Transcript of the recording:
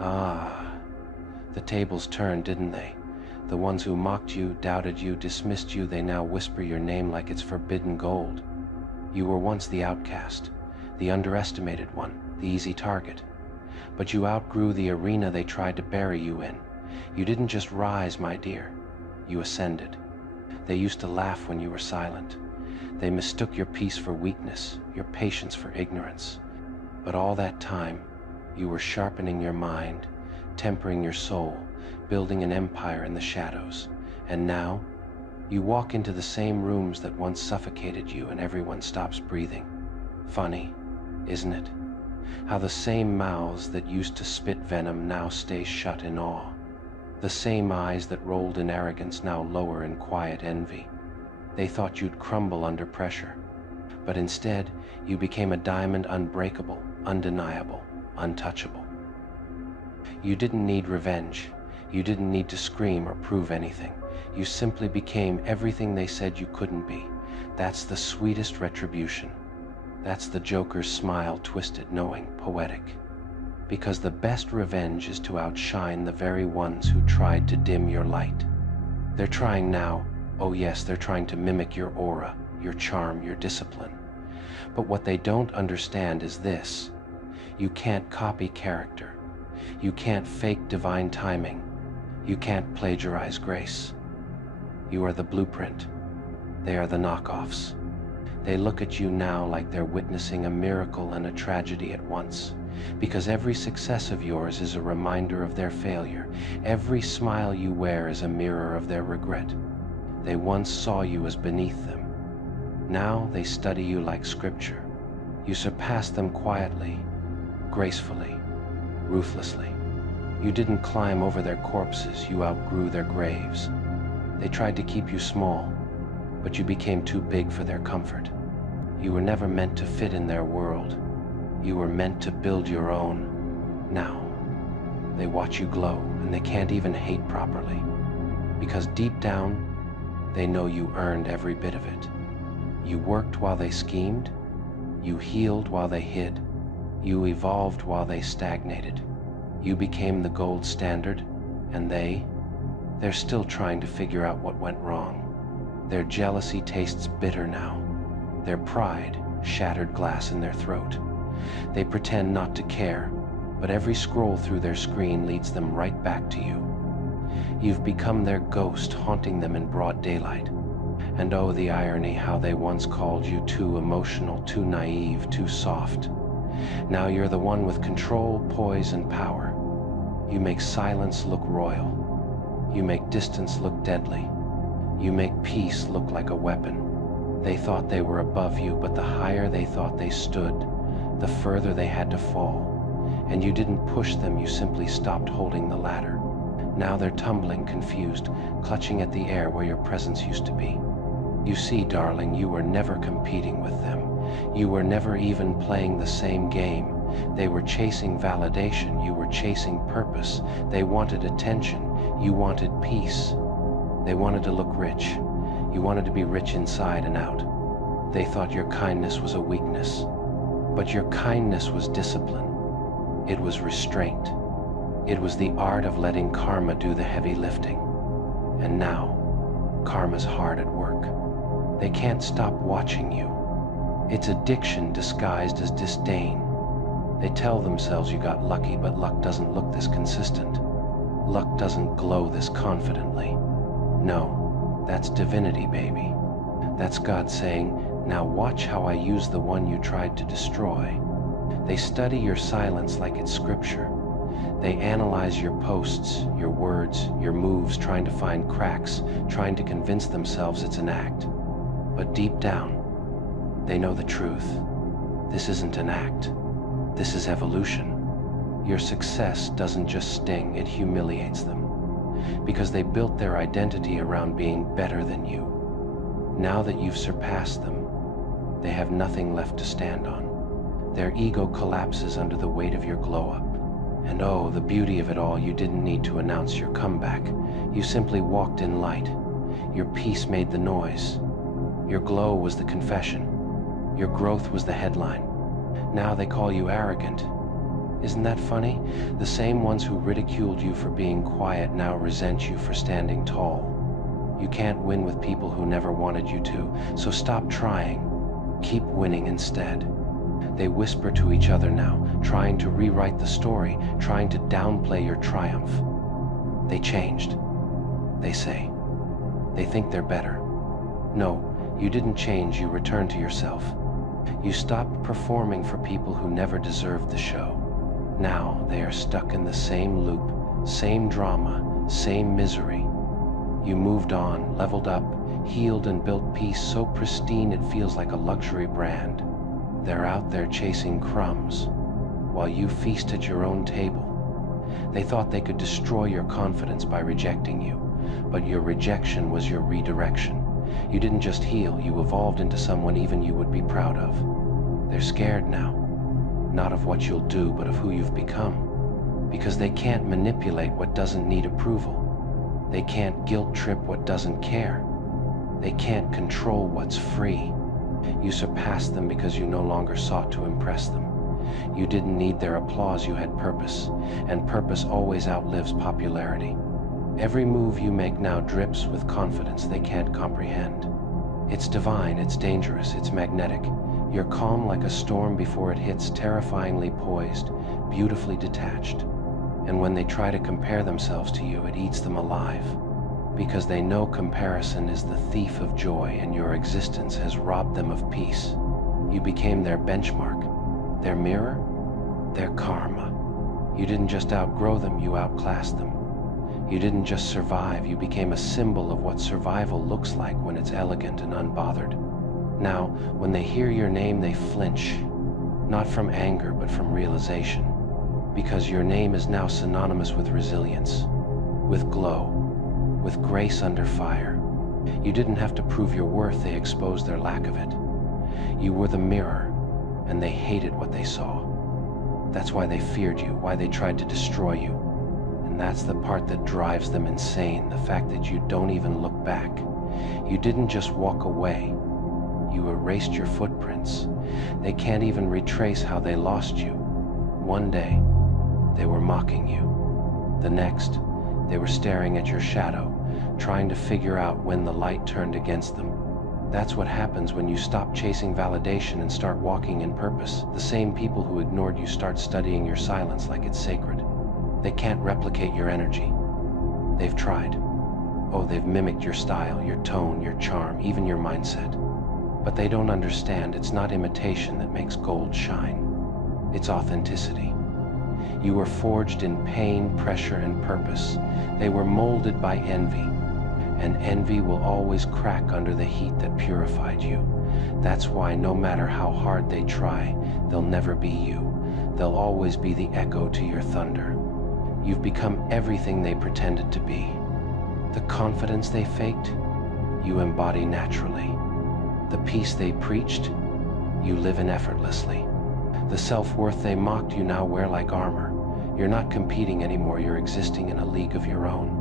Ah, the tables turned, didn't they? The ones who mocked you, doubted you, dismissed you, they now whisper your name like it's forbidden gold. You were once the outcast, the underestimated one, the easy target. But you outgrew the arena they tried to bury you in. You didn't just rise, my dear. You ascended. They used to laugh when you were silent. They mistook your peace for weakness, your patience for ignorance. But all that time, you were sharpening your mind, tempering your soul, building an empire in the shadows. And now, you walk into the same rooms that once suffocated you and everyone stops breathing. Funny, isn't it? How the same mouths that used to spit venom now stay shut in awe. The same eyes that rolled in arrogance now lower in quiet envy. They thought you'd crumble under pressure. But instead, you became a diamond unbreakable, undeniable, untouchable. You didn't need revenge. You didn't need to scream or prove anything. You simply became everything they said you couldn't be. That's the sweetest retribution. That's the Joker's smile twisted, knowing, poetic. Because the best revenge is to outshine the very ones who tried to dim your light. They're trying now. Oh yes, they're trying to mimic your aura, your charm, your discipline. But what they don't understand is this. You can't copy character. You can't fake divine timing. You can't plagiarize grace. You are the blueprint. They are the knockoffs. They look at you now like they're witnessing a miracle and a tragedy at once. Because every success of yours is a reminder of their failure. Every smile you wear is a mirror of their regret. They once saw you as beneath them. Now they study you like scripture. You surpass them quietly, gracefully, ruthlessly. You didn't climb over their corpses, you outgrew their graves. They tried to keep you small, but you became too big for their comfort. You were never meant to fit in their world. You were meant to build your own. Now, they watch you glow, and they can't even hate properly. Because deep down, they know you earned every bit of it. You worked while they schemed. You healed while they hid. You evolved while they stagnated. You became the gold standard, and they're still trying to figure out what went wrong. Their jealousy tastes bitter now. Their pride, shattered glass in their throat. They pretend not to care, but every scroll through their screen leads them right back to you. You've become their ghost, haunting them in broad daylight. And oh, the irony, how they once called you too emotional, too naive, too soft. Now you're the one with control, poise, and power. You make silence look royal. You make distance look deadly. You make peace look like a weapon. They thought they were above you, but the higher they thought they stood, the further they had to fall. And you didn't push them, you simply stopped holding the ladder. Now they're tumbling, confused, clutching at the air where your presence used to be. You see, darling, you were never competing with them. You were never even playing the same game. They were chasing validation. You were chasing purpose. They wanted attention. You wanted peace. They wanted to look rich. You wanted to be rich inside and out. They thought your kindness was a weakness. But your kindness was discipline. It was restraint. It was the art of letting karma do the heavy lifting. And now, karma's hard at work. They can't stop watching you. It's addiction disguised as disdain. They tell themselves you got lucky, but luck doesn't look this consistent. Luck doesn't glow this confidently. No, that's divinity, baby. That's God saying, now watch how I use the one you tried to destroy. They study your silence like it's scripture. They analyze your posts, your words, your moves, trying to find cracks, trying to convince themselves it's an act. But deep down, they know the truth. This isn't an act. This is evolution. Your success doesn't just sting, it humiliates them. Because they built their identity around being better than you. Now that you've surpassed them, they have nothing left to stand on. Their ego collapses under the weight of your glow-up. And oh, the beauty of it all, you didn't need to announce your comeback. You simply walked in light. Your peace made the noise. Your glow was the confession. Your growth was the headline. Now they call you arrogant. Isn't that funny? The same ones who ridiculed you for being quiet now resent you for standing tall. You can't win with people who never wanted you to, so stop trying. Keep winning instead. They whisper to each other now, trying to rewrite the story, trying to downplay your triumph. They changed, they say. They think they're better. No, you didn't change, you returned to yourself. You stopped performing for people who never deserved the show. Now they are stuck in the same loop, same drama, same misery. You moved on, leveled up, healed and built peace so pristine it feels like a luxury brand. They're out there chasing crumbs, while you feast at your own table. They thought they could destroy your confidence by rejecting you, but your rejection was your redirection. You didn't just heal, you evolved into someone even you would be proud of. They're scared now, not of what you'll do, but of who you've become. Because they can't manipulate what doesn't need approval. They can't guilt trip what doesn't care. They can't control what's free. You surpassed them because you no longer sought to impress them. You didn't need their applause, you had purpose, and purpose always outlives popularity. Every move you make now drips with confidence they can't comprehend. It's divine, it's dangerous, it's magnetic. You're calm like a storm before it hits, terrifyingly poised, beautifully detached. And when they try to compare themselves to you, it eats them alive. Because they know comparison is the thief of joy and your existence has robbed them of peace. You became their benchmark, their mirror, their karma. You didn't just outgrow them, you outclassed them. You didn't just survive, you became a symbol of what survival looks like when it's elegant and unbothered. Now, when they hear your name, they flinch, not from anger, but from realization. Because your name is now synonymous with resilience, with glow, with grace under fire. You didn't have to prove your worth, they exposed their lack of it. You were the mirror, and they hated what they saw. That's why they feared you, why they tried to destroy you. And that's the part that drives them insane, the fact that you don't even look back. You didn't just walk away, you erased your footprints. They can't even retrace how they lost you. One day, they were mocking you. The next, they were staring at your shadow, trying to figure out when the light turned against them. That's what happens when you stop chasing validation and start walking in purpose. The same people who ignored you start studying your silence like it's sacred. They can't replicate your energy. They've tried. Oh, they've mimicked your style, your tone, your charm, even your mindset. But they don't understand it's not imitation that makes gold shine. It's authenticity. You were forged in pain, pressure, and purpose. They were molded by envy. And envy will always crack under the heat that purified you. That's why no matter how hard they try, they'll never be you. They'll always be the echo to your thunder. You've become everything they pretended to be. The confidence they faked, you embody naturally. The peace they preached, you live in effortlessly. The self-worth they mocked, you now wear like armor. You're not competing anymore, you're existing in a league of your own.